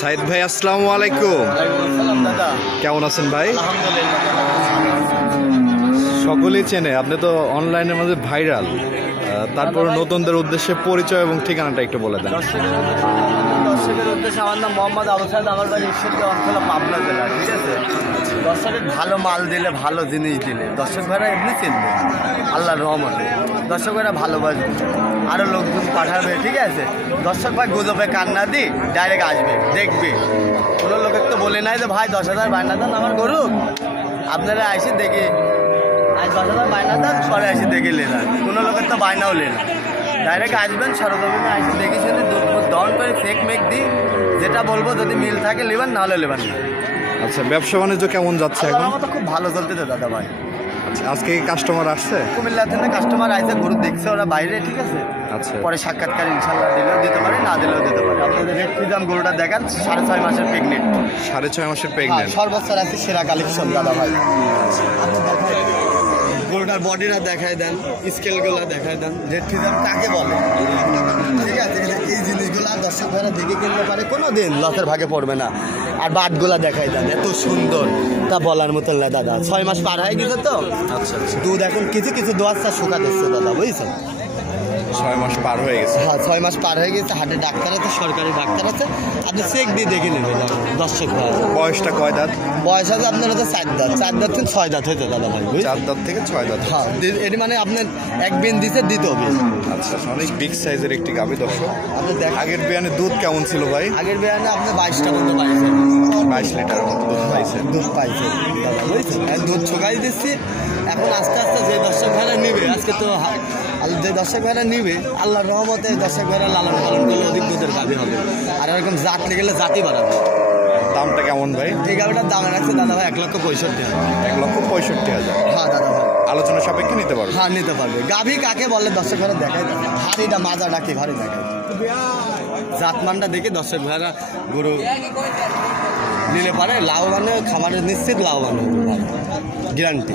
সাইদ ভাই আসসালামু আলাইকুম। কেমন আছেন ভাই? সকলেই চেনে, আপনি তো অনলাইনের মধ্যে ভাইরাল। তারপর নতুনদের উদ্দেশ্যে পরিচয় এবং ঠিকানাটা একটু বলে দেন। দর্শকের উদ্দেশ্যে আমার নাম মোহাম্মদ আবু সাইদ, আমার বাড়ি ঈশ্বরদী অঞ্চল পাবনা জেলা। ঠিক আছে, দর্শকের ভালো মাল দিলে, ভালো জিনিস দিলে দর্শক ভাইরা এমনি চিনবে আল্লাহর রহমতে। দর্শক ভাইরা ভালোবাসবে, আরও লোকজন পাঠাবে। ঠিক আছে, দর্শক ভাই গুজবে কান্না দি ডাইরেক্ট আসবে, দেখবে। কোনো লোকের তো বলে নাই যে ভাই 10,000 বায়না দেন আমার গরু, আপনারা এসে দেখে আজ 10,000 বায়না দেন, পরে এসে দেখে লেন। কোনো লোকের তো বায়নাও লেন, ডাইরেক্ট আসবেন সরজমিনে এসে দেখে শুনে দুধ দহন করে ফেক মেক দিই, যেটা বলবো যদি মিল থাকে নেবেন, নাহলে নেবেন না। আচ্ছা, ব্যবসা বাণিজ্য কেমন যাচ্ছে এখন? আমার তো খুব ভালো চলতেছে দাদা ভাই। আচ্ছা, আজকে কাস্টমার আসছে? কুমিল্লা থেকে কাস্টমার আইসে, গরু দেখছে ওরা বাইরে। ঠিক আছে, আচ্ছা, পরে সাক্ষাৎকার ইনশাল্লাহ দিলেও দিতে পারে, না দিলেও দিতে পারে। আপনাদের রেট কি দাম গরুটা দেখান? 6.5 মাসের প্রেগনেন্ট। 6.5 মাসের প্রেগনেন্ট। সর্বোচ্চ আছে সেরা কালেকশন দাদা ভাই। গরুটার বডিটা দেখায় দেন, স্কেলগুলো দেখায় দেন, রেট কি দাম কাকে বলে। ঠিক আছে, এই জিনিসগুলো দর্শক ভাইরা দেখে কিনতে পারে, কোনো দিন লসের ভাগে পড়বে না। আর বাটগুলা দেখায় দেন, এত সুন্দর তা বলার মতন না দাদা। 6 মাস পার হয়ে গেছে তো। আচ্ছা, দুধ এখন কিছু কিছু দোয়াচ্ছা শুকা দিচ্ছে দাদা, বুঝছেন? 6 মাস পার হয়ে গেছে। হ্যাঁ, 6 মাস পার হয়ে গেছে। হাটে ডাক্তার আছে, সরকারি ডাক্তার আছে, আপনি চেক দিয়ে দেখে নেবেন দর্শক ভাই। বয়সটা কয় দাঁত? বয়স আছে আপনার হচ্ছে 4 দাঁত। 4 দাঁত থেকে 6 দাঁত হইতো দাদা ভাই। 4 দাঁত থেকে 6 দাঁত। হ্যাঁ, এটি মানে আপনার এক বিন দিতে দ্বিতীয় বিন। আচ্ছা, অনেক বিগ সাইজের একটি গাভী দর্শক। আপনি দেখ, আগের বিয়ানে দুধ কেমন ছিল ভাই? আগের বিয়ানে আপনি 22টা মতো পাইছেন। 22 লিটার মতো দুধ পাইছেন। দুধ পাইছেন দাদা, বুঝছেন? আমি দুধ ছোকাই দিচ্ছি। এখন আস্তে আস্তে যে দর্শক ভাইরা নিবে, আজকে তো যে দর্শক ভাইরা নিবে, আল্লাহর রহমতে দর্শক ভাইরা লালন পালন করলে অধিক দুধের গাভী হবে। আর এরকম জাত গেলে জাতি বাড়াবে। দামটা কেমন ভাই? এই গাভিটার দাম রাখছে দাদা ভাই 1,65,000। 1,65,000। হ্যাঁ দাদা ভাই, আলোচনা সাপেক্ষে নিতে পারবে? হ্যাঁ নিতে পারবে। গাভী কাকে বলে দর্শক ভাইরা দেখায়, হাড়িটা মাজা ডাকে ঘরে দেখায়, জাতমানটা দেখে দর্শক ভাইরা গরু নিলে পারে, লাভবান খামারের নিশ্চিত লাভবান গ্যারান্টি।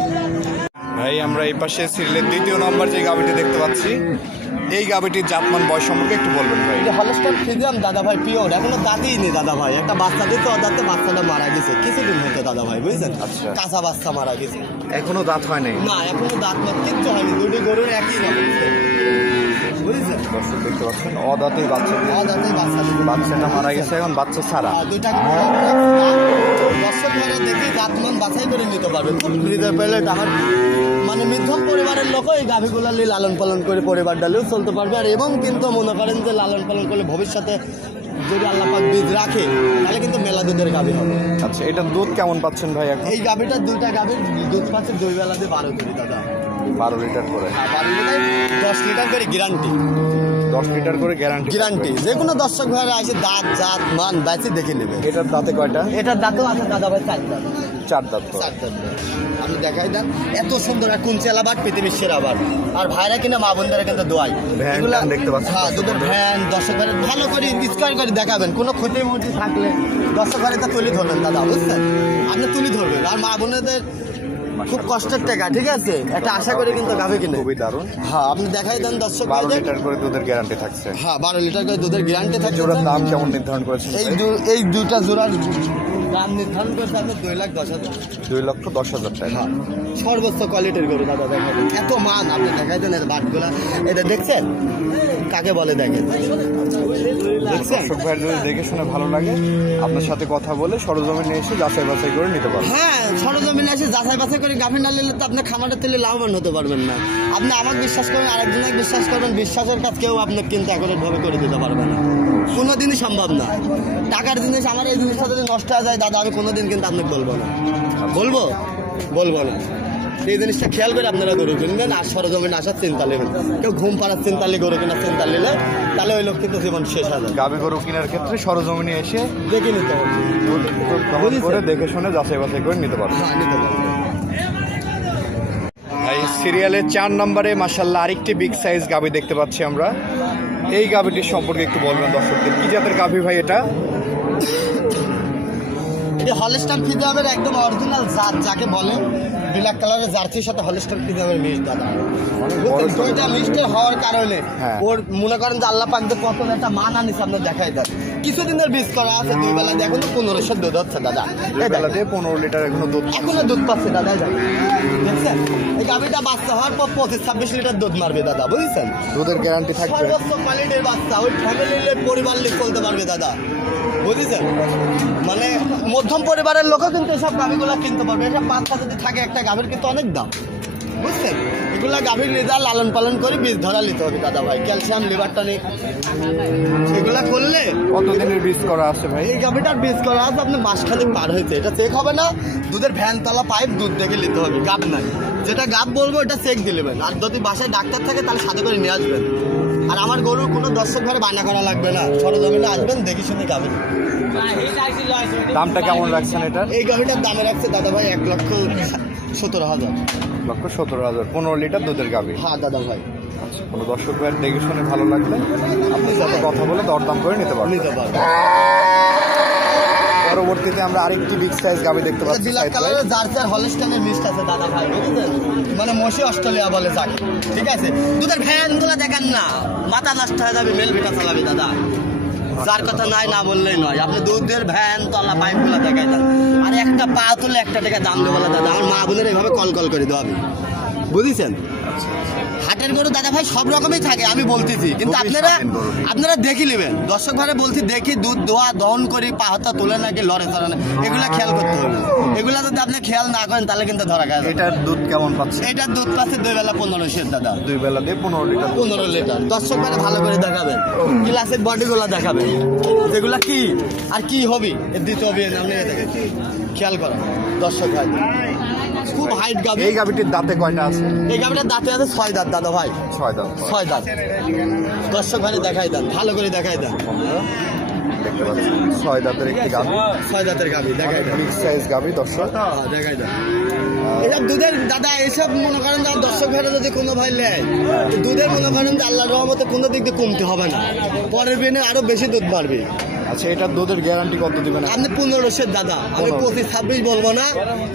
ভাই, আমরা এই পাশে সিরিয়ালের 2য় নম্বর যে গাভিটি দেখতে পাচ্ছি, এই গাভিটির জাতমান বয়স সম্পর্কে একটু বলবেন ভাই। হলস্টাইন ফ্রিজিয়ান দাদা ভাই, পিওর, এখনো দাঁতই নেই দাদা ভাই। একটা বাচ্চা দিতে দাঁতে বাচ্চাটা মারা গেছে কিছুদিন হতো দাদা ভাই, বুঝছেন? আচ্ছা, কাঁচা বাচ্চা মারা গেছে, এখনো দাঁত হয় নাই? না এখনো দাঁত না, কিচ্ছু হয়নি। দুটি গরুর একই রকম, বুঝছেন? দর্শক দেখতে পাচ্ছেন, অদাঁতেই বাচ্চা। দাঁতেই বাচ্চা দিতে, বাচ্চাটা মারা গেছে, এখন বাচ্চা ছাড়া। দুইটা দর্শক ভাইরা দেখে জাতমান বাছাই করে নিতে পারবে। খুব হৃদয় পেলে আমার মানে মধ্যম পরিবারের লোক এই গাভীগুলা নিয়ে লালন পালন করে পরিবার ডালেও চলতে পারবে। আর এবং কিন্তু মনে করেন যে লালন পালন করলে ভবিষ্যতে যদি আল্লাহ পাক বীজ রাখে, তাহলে কিন্তু মেলা দুধের গাভী হবে। আচ্ছা, এটা দুধ কেমন পাচ্ছেন ভাই এখন? এই গাভীটা, দুইটা গাভীর দুধ পাচ্ছে দুই বেলা দিয়ে 12 করে দাদা। 12 লিটার করে? 12 লিটার, 10 লিটার করে গ্যারান্টি। 10 লিটার করে গ্যারান্টি? গ্যারান্টি। যে কোনো দর্শক ভাইরা এসে দাঁত জাত মান বেঁচে দেখে নেবে। এটার দাঁতে কয়টা? এটার দাঁতও আছে দাদা ভাই 4 দাঁত। 4 দাঁত তো? 4 দাঁত। আপনি দেখাই দেন, এত সুন্দর আর কুঞ্চেলা বাট, পৃথিবীর সেরা বাট। আর ভাইরা কিনা মা বোনদের কিন্তু দোয়াই এগুলো দেখতে পাচ্ছেন। হ্যাঁ, দুধের ভ্যান দর্শক ভাইরা ভালো করে স্কোয়ার করে দেখাবেন। কোনো ক্ষতি মুটি থাকলে দর্শক ভাইরা তুলে ধরবেন দাদা, বুঝছেন? আপনি তুলে ধরবেন। আর মা বোনেদের খুব কষ্টের টাকা, ঠিক আছে, একটা আশা করে কিন্তু গাভী কিনে। খুবই দারুণ। হ্যাঁ, আপনি দেখাই দেন দর্শক 12 লিটার করে দুধের গ্যারান্টি থাকছে। হ্যাঁ, 12 লিটার করে দুধের গ্যারান্টি থাকছে। জোড়ার দাম কেমন নির্ধারণ করেছেন? এই দুইটা জোড়ার দাম নির্ধারণ করতে আপনি 2,10,000। 2,10,000 টাকা। সর্বোচ্চ কোয়ালিটির গরু দাদা, দেখাই দেন এত মান। আপনি দেখাই দেন এর বাটগুলা, এটা দেখছেন কাকে বলে, দেখেন দেখছেন? দর্শক ভাইয়ের যদি দেখে শুনে ভালো লাগে, আপনার সাথে কথা বলে সরজমিনে এসে যাচাই বাছাই করে নিতে পারবেন। হ্যাঁ, সরজমিনে এসে যাচাই বাছাই করে গাভী না নিলে তো আপনি খামারের তেলে লাভবান হতে পারবেন না। আপনি আমাকে বিশ্বাস করেন, আরেকজনকে বিশ্বাস করেন, বিশ্বাসের কাজ কেউ আপনাকে কিন্তু অ্যাকুরেটভাবে করে দিতে পারবে না, কোনোদিনই সম্ভব না। টাকার জিনিস, আমার এই জিনিসটা যদি নষ্ট হয়ে যায় দাদা, আমি কোনোদিন কিন্তু আপনাকে বলবো না, বলবো না। এই জিনিসটা খেয়াল করে আপনারা গরু কিনবেন। আর সরজমিনে আসার চিন্তা নেবেন। কেউ ঘুম পাড়ার চিন্তা নিয়ে গরু কেনার চিন্তা নিলে, তাহলে ওই লোক কিন্তু জীবন শেষ হবে। গাভী গরু কেনার ক্ষেত্রে সরজমিনে এসে দেখে নিতে হবে, করে দেখে শুনে যাচাই বাছাই করে নিতে পারবেন। হ্যাঁ, নিতে পারবেন। এই সিরিয়ালে 4 নম্বরে মাশাআল্লাহ আরেকটি বিগ সাইজ গাভী দেখতে পাচ্ছি আমরা। এই গাভীটির সম্পর্কে একটু বলবেন দর্শকদের, কি জাতের গাভী ভাই এটা? এই হলস্টাইন ফ্রিজিয়ামের একদম অরিজিনাল জাত যাকে বলে, ব্ল্যাক কালারের জার্সির সাথে হলস্টাইন ফ্রিজিয়ামের মিক্স দাদা। দুইটা মিক্সড হওয়ার কারণে হ্যাঁ। ওর মনে করেন যে আল্লাহ পাক যে কত একটা মান আনিছে আপনার দেখাই দেন। কিছুদিনের বীজ করা আছে, দুই বেলা দিয়ে এখনো 1500 দুধ হচ্ছে দাদা। দুই বেলা দিয়ে 15 লিটার এখনো দুধ পাচ্ছে। এখনো দুধ পাচ্ছে দাদা, এই দেখেন। দেখছেন এই গাভীটা বাচ্চা হওয়ার পর 25-26 লিটার দুধ মারবে দাদা, বুঝছেন? দুধের গ্যারান্টি থাকবে। সর্বোচ্চ কোয়ালিটির বাচ্চা, ওই ফ্যামিলির পরিবার নিয়ে চলতে পারবে দাদা, বুঝেছেন? মানে মধ্যম পরিবারের লোকও কিন্তু এসব গাভীগুলো কিনতে পারবে। এসব বাচ্চা যদি থাকে একটা গাভীর কিন্তু অনেক দাম, বুঝছেন? এগুলা গাভীর লিডার লালন পালন করে বীজ ধরা নিতে হবে দাদা ভাই, ক্যালসিয়াম লিভার টনিক এগুলা করলে। কতদিনের বীজ করা আছে ভাই? এই গাভীটার বীজ করা আছে আপনার মাসখানেক পার হয়েছে, এটা চেক হবে না। দুধের ভ্যানতলা পাইপ দুধ দেখে নিতে হবে, গাব নাই। যেটা গাব বলবো এটা চেক দিলেবেন, আর যদি বাসায় ডাক্তার থাকে তাহলে সাথে করে নিয়ে আসবেন। আর আমার গরুর কোনো দর্শক ঘরে বানা করা লাগবে না, সরজমিনে আসবেন দেখে শুনে গাবেন। দামটা কেমন রাখছেন এটার? এই গাভীটার দামে রাখছে দাদা ভাই 1,17,000। 1,17,000 15 লিটার দুধের গাভী। হ্যাঁ দাদা ভাই, কোনো দর্শক ভাইয়ের দেখে শুনে ভালো লাগলে আপনি সাথে কথা বলে দরদাম করে নিতে পারবেন। নিতে পারবেন। পরবর্তীতে আমরা আরেকটি বিগ সাইজ গাভী দেখতে পাচ্ছি। ব্ল্যাক কালারের জার্সি আর হলস্টাইনের মিক্স আছে দাদা ভাই, বুঝলেন? মানে মশি অস্ট্রেলিয়া বলে যাকে, ঠিক আছে? দুধের ভ্যানগুলো দেখান না, মাথা নষ্ট হয়ে যাবে, মেল ভিটা চালাবি দাদা। যার কথা নাই না বললেই নয়, আপনি দুধের ভ্যান তলা পাইপগুলো দেখাই দেন। আর একটা পা তুলে 1 টাকা দাম দেবো দাদা, আমার মা বোনের এইভাবে কল করে দেওয়া হবে, বুঝেছেন? হাটের গরু দাদা ভাই সব রকমই থাকে আমি বলতেছি, কিন্তু আপনারা দেখে নেবেন। দর্শক ভাইরা বলছি দেখি দুধ দোয়া দহন করি, পা হাতা তুলে নাকি লড়ে চড়ে না, এগুলা খেয়াল করতে হবে। এগুলা যদি আপনি খেয়াল না করেন তাহলে কিন্তু ধরা খায়। এটার দুধ কেমন পাচ্ছে? এটার দুধ পাচ্ছে 2 বেলা 1500 দাদা, 2 বেলা দিয়ে 15 লিটার। 15 লিটার। দর্শক ভাইরা ভালো করে দেখাবেন, ক্লাসিক বডিগুলা দেখাবেন, যেগুলা কি আর কি হবে এর দিতে হবে। আপনি দেখেন, খেয়াল করেন দর্শক ভাই, খুব হাইট গাভী। এই গাভীটির দাঁতে কয়টা আছে? এই গাভীটার দাঁতে আছে 6 দাঁত দাদা ভাই, 6 দাঁত। 6 দাঁত। দর্শক ভাই দেখাই দেন, ভালো করে দেখাই দেন। দেখতে পাচ্ছি 6 দাঁতের একটি গাভী, 6 দাঁতের গাভী দেখাই দেন। বিগ সাইজ গাভী দর্শক। হ্যাঁ, দেখাই দেন। এসব দুধের দাদা, এসব মনে করেন যে দর্শক ভাইরা যদি কোনো ভাই নেয়, দুধের মনে করেন যে আল্লাহর রহমতে কোনো দিক দিয়ে কমতে হবে না, পরের দিনে আরো বেশি দুধ বাড়বে। আচ্ছা, এটার দুধের গ্যারান্টি কত দিবেন আপনি 1500 দাদা, আমি 25-26 বলবো না,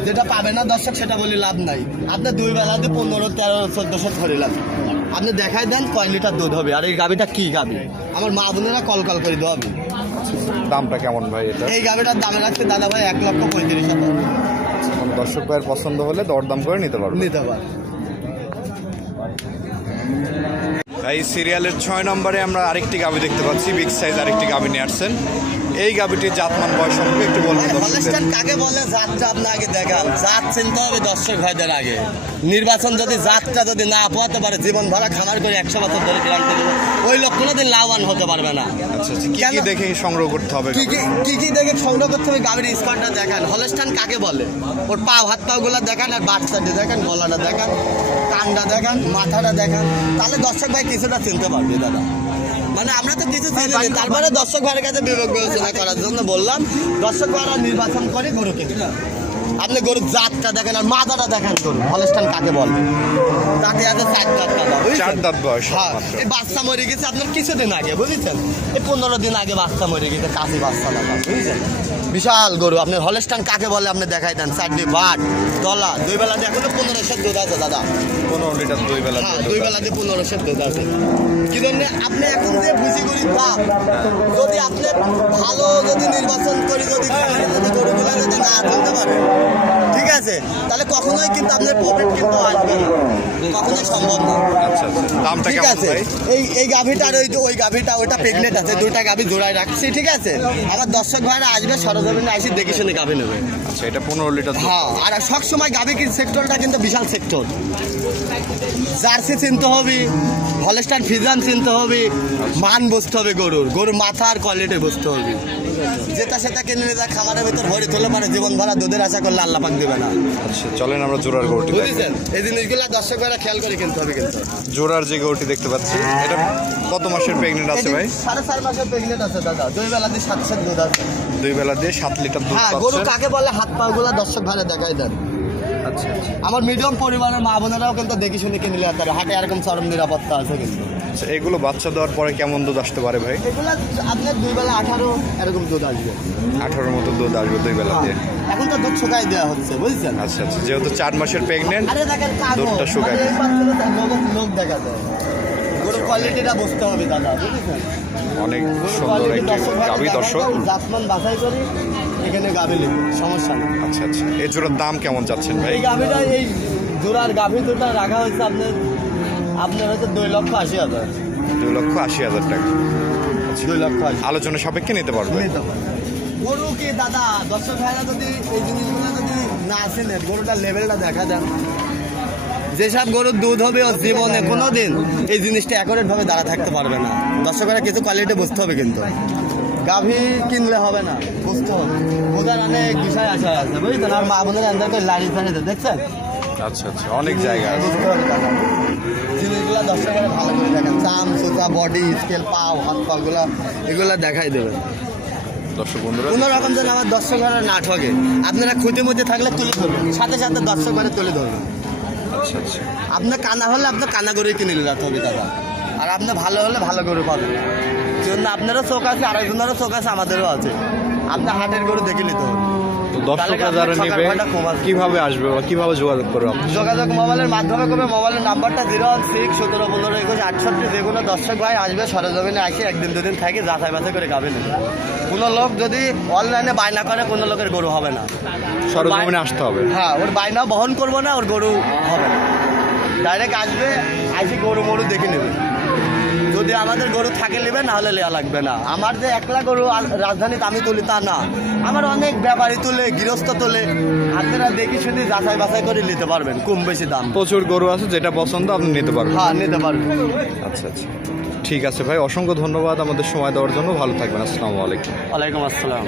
যেটা পাবে না দর্শক সেটা বলে লাভ নাই। আপনি 2 বেলাতে 1500-1300-1400 ধরে লাভ। আপনি দেখাই দেন কয় লিটার দুধ হবে, আর এই গাভীটা কি গাভী, আমার মা বোনেরা কল করে দেওয়া হবে। দামটা কেমন ভাই এটা? এই গাভীটার দামে রাখছে দাদা ভাই 1,35,000। কোনো দর্শক ভাইয়ের পছন্দ হলে দরদাম করে নিতে পারবেন। নিতে পারে। এই সিরিয়ালের 6 নম্বরে আমরা আরেকটি গাভী দেখতে পাচ্ছি, বিগ সাইজ আরেকটি গাভী নিয়ে আসছেন। এই গাভীটির জাতমান বয়স সম্পর্কে একটু বলবেন দর্শকদের। হলস্টাইন কাকে বলে জাতটা আপনি আগে দেখান, জাত চিনতে হবে দর্শক ভাইদের আগে। নির্বাচন যদি জাতটা যদি না পোয়াতে পারে, জীবন ভরা খামার করে 100 বছর ধরে ক্লান্তি দেবে, ওই লোক কোনোদিন লাভবান হতে পারবে না। আচ্ছা, কি কি দেখে সংগ্রহ করতে হবে? কি দেখে সংগ্রহ করতে হবে? গাভীর স্কোয়ারটা দেখান, হলস্টাইন কাকে বলে, ওর হাত পা গুলা দেখান, আর বাচ্চাটি দেখান, গলাটা দেখান, কানটা দেখান, মাথাটা দেখান, তাহলে দর্শক ভাই কিছুটা চিনতে পারবে দাদা। মানে আমরা তো কিছু চিনি না, তারপরে দর্শক ভাইয়ের কাছে বিবেক বিবেচনা করার জন্য বললাম, দর্শক ভাইরা নির্বাচন করে গরু কিনতে। আপনি গরুর জাতটা দেখেন আর মাথাটা দেখেন, গরু হলস্টাইন কাকে বলে। তাতে আছে 4 দাঁত দাদা, 4 দাঁত বয়স। হ্যাঁ, এই বাচ্চা মরে গেছে আপনার কিছুদিন আগে, বুঝেছেন? এই 15 দিন আগে বাচ্চা মরে গেছে, কাশি বাচ্চা দাদা, বুঝেছেন? বিশাল গরু। আপনার হলস্টাইন কাকে বলে আপনি দেখাই দেন, 4 বাট তলা, 2 বেলা দিয়ে 1500 দুধ আছে দাদা, 15 লিটার 2 বেলা। হ্যাঁ, 2 বেলা দিয়ে 1500 দুধ আছে। কি জন্য আপনি এখন যে ভুসি করি দাম, যদি আপনি ভালো যদি নির্বাচন করে যদি গরুগুলো যদি না তুলতে পারে, ঠিক আছে, তাহলে কখনোই কিন্তু আপনার প্রফিট কিন্তু আসবে না, কখনোই সম্ভব না। আচ্ছা, দামটা ঠিক কেমন আছে, ভাই? এই গাভীটা আর ওই গাভীটা ওটা প্রেগনেন্ট আছে, 2টা গাভী জোড়ায় রাখছি, ঠিক আছে? আমার দর্শক ভাইরা আসবে, সরজমিনে আসি দেখে শুনে গাভী নেবে। আচ্ছা, এটা 15 লিটার। হ্যাঁ, আর সব সময় গাভী সেক্টরটা কিন্তু বিশাল সেক্টর। জার্সি চিনতে হবে, হলস্টাইন ফ্রিজিয়ান চিনতে হবে, মান বুঝতে হবে, গরুর মাথা আর কোয়ালিটি বুঝতে হবে। যেটা সেটা কিনে নিয়ে যা খামারের ভিতর ভরে তোলে পারে, জীবন ভরা দুধের আশা করলে আল্লাহ পাক দেবে না। আচ্ছা, চলেন আমরা জোড়ার গরুটি দেখি। বুঝেছেন? এই জিনিসগুলো দর্শক ভাইরা খেয়াল করে কিনতে হবে কিন্তু। জোড়ার যে গরুটি দেখতে পাচ্ছি, এটা কত মাসের প্রেগনেন্ট আছে ভাই? 4.5 মাসের প্রেগনেন্ট আছে দাদা, 2 বেলা দিয়ে 700 দুধ আছে। 2 বেলা দিয়ে 7 লিটার দুধ হ্যাঁ, গরু পাচ্ছে। কাকে বলে হাত পা গুলা দর্শক ভাইরা দেখাই দেন। আচ্ছা, আমার মিডিয়াম পরিবারের মা বোনেরাও কিন্তু দেখে শুনে কিনে নিয়ে আসতে পারে, হাটে এরকম চরম নিরাপত্তা আছে কিন্তু। আচ্ছা, এগুলো বাচ্চা দেওয়ার পরে কেমন দুধ আসতে পারে ভাই? এগুলো আপনার 2 বেলা 18 এরকম দুধ আসবে। 18 মতো দুধ আসবে 2 বেলা দিয়ে। এখন তো দুধ শুকাই দেওয়া হচ্ছে বুঝছেন। আচ্ছা আচ্ছা, যেহেতু 4 মাসের প্রেগনেন্ট, আরে দেখেন দুধটা শুকায় এই বাচ্চাটা লোক দেখা যায়। গরু কোয়ালিটিটা বুঝতে হবে দাদা, বুঝেছেন? অনেক গরু সুন্দর কোয়ালিটি একটি দর্শক ভাইরা গাভী দেখার দর্শক। পর জাতমান বাছাই করি এখানে গাভী নেব, সমস্যা নেই। আচ্ছা আচ্ছা, এই জোড়ার দাম কেমন চাচ্ছেন ভাই? এই গাভীটা এই জোড়ার গাভী দুটা রাখা হয়েছে আপনার হচ্ছে 2,80,000। 2,80,000 টাকা। 2,80,000 আলোচনা সাপেক্ষে নিতে পারবে। নিতে পারে। গরু কি দাদা, দর্শক ভাইরা যদি এই জিনিসগুলো যদি না আসেন, গরুটার লেভেলটা দেখা দেন, যেসব গরুর দুধ হবে ওর জীবনে কোনো দিন এই জিনিসটা অ্যাকুরেট ভাবে দাঁড়া থাকতে পারবে না। দর্শকেরা কিছু কোয়ালিটি বুঝতে হবে, কিন্তু গাভী কিনলে হবে না, বুঝতে হবে। বোঝার অনেক বিষয় আসা আছে বুঝলেন। আর মা বোনের আন্দাজ করে লাড়ি চালিয়ে দেখছেন, আচ্ছা আচ্ছা, অনেক জায়গা আছে। বুঝতে হবে দাদা। জিনিসগুলো দর্শকেরা ভালো করে দেখেন, চাম সোচা বডি স্কেল পাও হাত পাগুলা এগুলা দেখাই দেবেন দর্শক বন্ধুরা, কোনো রকম যেন আমার দর্শকরা না ঠকে। আপনারা খুঁজে মধ্যে থাকলে তুলে ধরবেন, সাথে সাথে দর্শক ঘরে তুলে ধরবেন। আচ্ছা আচ্ছা, আপনার কানা হলে আপনার কানা গরুই কিনে নিতে হবে দাদা। আর আপনার ভালো হলে ভালো গরু পাবেন। জন্য আপনারও চোখ আছে, আরেকজনেরও চোখ আছে, আমাদেরও আছে। আপনার হাটের গরু দেখে নিতে হবে। তো দর্শকরা যারা নেবে কিভাবে আসবে বা কিভাবে যোগাযোগ করবে আপনার? যোগাযোগ মোবাইলের মাধ্যমে করবে। মোবাইলের নাম্বারটা 016-17-15-21-68। যে কোনো দর্শক ভাই আসবে সরজমিনে, আসে একদিন দুদিন থাকে যাচাই বাছাই করে গাবে না। কোনো লোক যদি অনলাইনে বায়না করে কোনো লোকের গরু হবে না, সরজমিনে আসতে হবে। হ্যাঁ, ওর বায়না বহন করবো না, ওর গরু হবে না। ডাইরেক্ট আসবে, আসি গরু মরু দেখে নেবে। যদি আমাদের গরু থাকে নেবে, না হলে লেয়া লাগবে না। আমার যে একলা গরু রাজধানীতে আমি তুলি তা না, আমার অনেক ব্যাপারী তুলে, গৃহস্থ তুলে। আপনারা দেখি শুধু যাচাই বাছাই করে নিতে পারবেন, কম বেশি দাম। প্রচুর গরু আছে, যেটা পছন্দ আপনি নিতে পারবেন। হ্যাঁ, নিতে পারবেন। আচ্ছা আচ্ছা, ঠিক আছে ভাই, অসংখ্য ধন্যবাদ আমাদের সময় দেওয়ার জন্য। ভালো থাকবেন, আসসালামু আলাইকুম। ওয়ালাইকুম আসসালাম।